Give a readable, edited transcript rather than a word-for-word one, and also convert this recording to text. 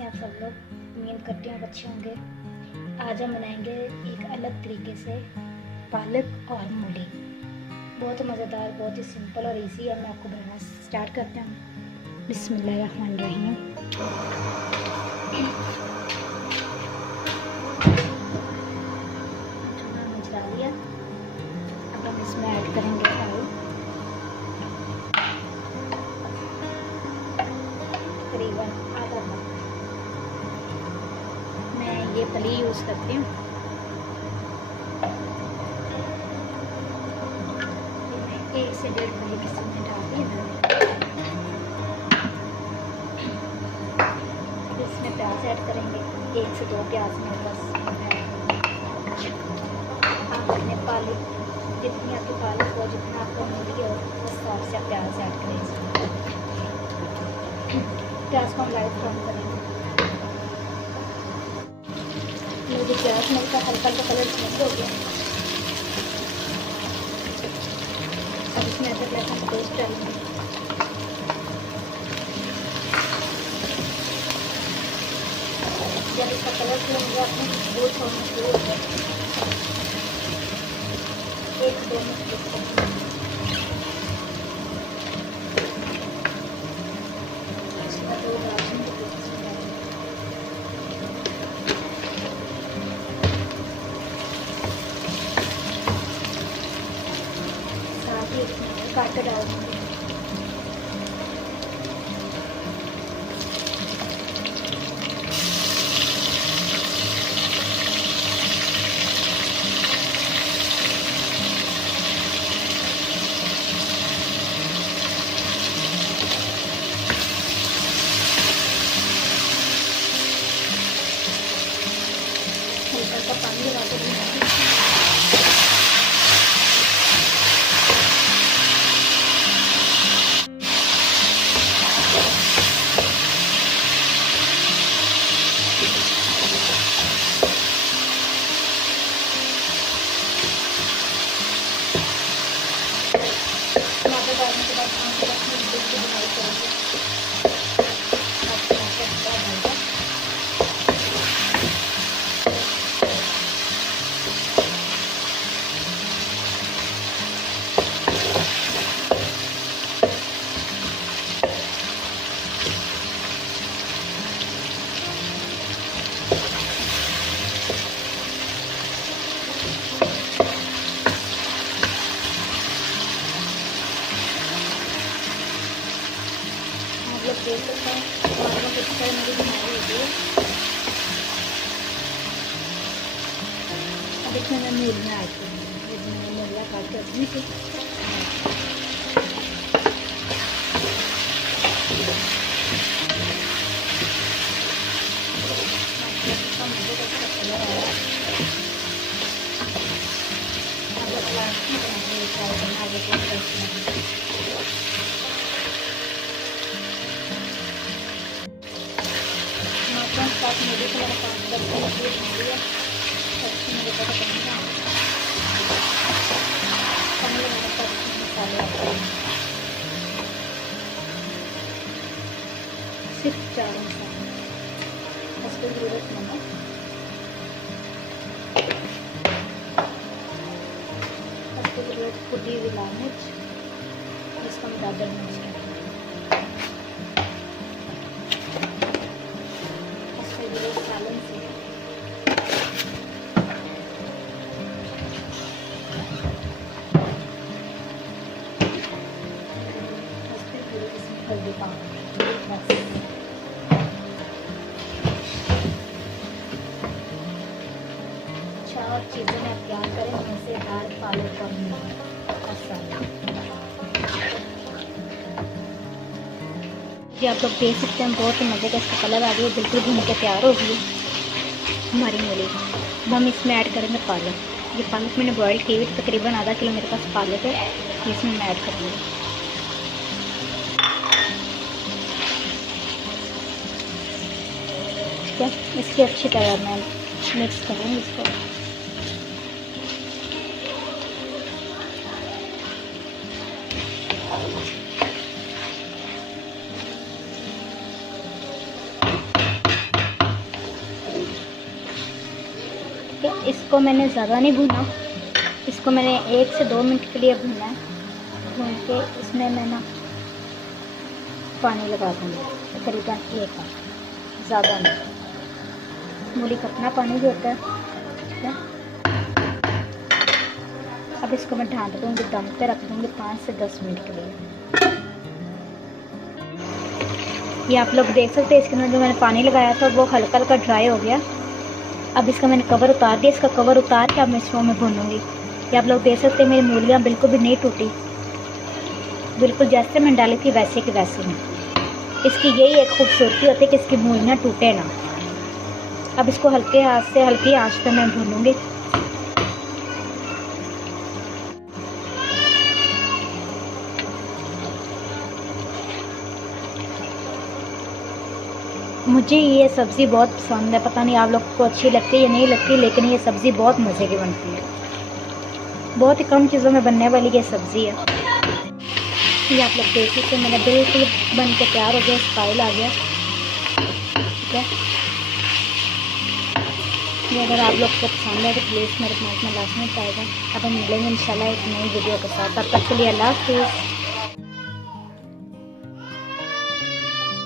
कैसे हैं आप सब लोग। उम्मीद करती हूँ अच्छे होंगे। आज हम बनाएंगे एक अलग तरीके से पालक और मूली। बहुत मज़ेदार, बहुत ही सिंपल और इजी है। मैं आपको बनाना स्टार्ट करते हैं। बिस्मिल्लाहिर्रहमानिर्रहीम। मिला लिया। अब हम इसमें ऐड करेंगे ऑयल, तकरीबन आधा कप। मैं ये पली यूज़ करती हूँ। मैं 1 से 1.5 पली किसी में डाल दी। इसमें प्याज ऐड करेंगे, 1 से 2 प्याज में बस। आप अपने पालक, जितनी आपकी पालक हो, जितना आपको मूली हो, उस हिसाब से आप प्याज ऐड करें इसमें। प्याज को हम लाइट ब्राउन करेंगे। मुझे प्याज में का हल्का हल्का कलर चेंज हो गया। अब इसमें अदरक लहसुन पेस्ट डालेंगे। जब इसका कलर चेंज हो गया, अपने वो छोड़ना शुरू हो गया। 1-2 मिनट काट कर डाल देंगे। हल्का सा पानी लगा देंगे। टमाटर डालने के बाद बुनाई करेंगे। आप लोग देख सकते हैं टमाटर किस तरह मेरी बुनाई होती है। अब इसमें मैं मूलियाँ ऐड करूँगी। मैंने मूलियाँ काट के रखनी थी। साथ मूली को मैंने 5-10 मिनट के लिए भून लिया। मुझे पता करना पानी लगाने का मसाले आता है। सिर्फ 4 मसाले, बस कोई ज़रूरत नहीं है। बस कोई ज़रूरत कुटी हुई लाल मिर्च, इसको हम दादर मिर्च कहते हैं। सालन से हल्दी पाउडर, बस 4 चीज़ें मैं तैयार करें। मज़ेदार पालक और मसाला। जी आप लोग देख सकते हैं, बहुत ही मज़े का इसका कलर आ गया। बिल्कुल भून के तैयार हो गई हमारी मूली। अब हम इसमें ऐड करेंगे पालक। ये पालक मैंने बॉयल की हुई, तकरीबन आधा किलो मेरे पास पालक है। इसमें मैं ऐड करूँगी। ठीक है, इसकी अच्छी तरह मैं मिक्स करूँगी इसको। इसको मैंने ज़्यादा नहीं भूना, इसको मैंने 1 से 2 मिनट के लिए भूना है। भून के इसमें मैं ना पानी लगा दूँगी तकरीबन 1 कप, ज़्यादा नहीं। मूली का अपना पानी भी होता है, ठीक है। अब इसको मैं ढाँप दूँगी, दम पे रख दूँगी 5 से 10 मिनट के लिए। ये आप लोग देख सकते हैं इसके अंदर जो मैंने पानी लगाया था वो हल्का हल्का ड्राई हो गया। अब इसका मैंने कवर उतार दिया। इसका कवर उतार के अब मैं इसको मैं भूनूँगी। ये आप लोग देख सकते हैं मेरी मूलियाँ बिल्कुल भी नहीं टूटी, बिल्कुल जैसे मैंने डाली थी वैसे की वैसे में। इसकी यही एक खूबसूरती होती है कि इसकी मूलियाँ टूटे ना। अब इसको हल्के हाथ से हल्की आंच पे मैं भूनूँगी। मुझे ये सब्ज़ी बहुत पसंद है, पता नहीं आप लोग को अच्छी लगती है या नहीं लगती, लेकिन ये सब्ज़ी बहुत मज़े की बनती है। बहुत ही कम चीज़ों में बनने वाली ये सब्ज़ी है। ये आप लोग देख सकते हैं, मैंने बिल्कुल बन के तैयार हो गया, स्टाइल आ गया, ठीक है। ये अगर आप लोग को पसंद है तो प्लीज़ मेरे कमेंट में लाजमी बताइएगा। अब हम मिलेंगे इंशाल्लाह एक नई वीडियो के साथ। तब तक के लिए अल्लाह हाफ़िज़।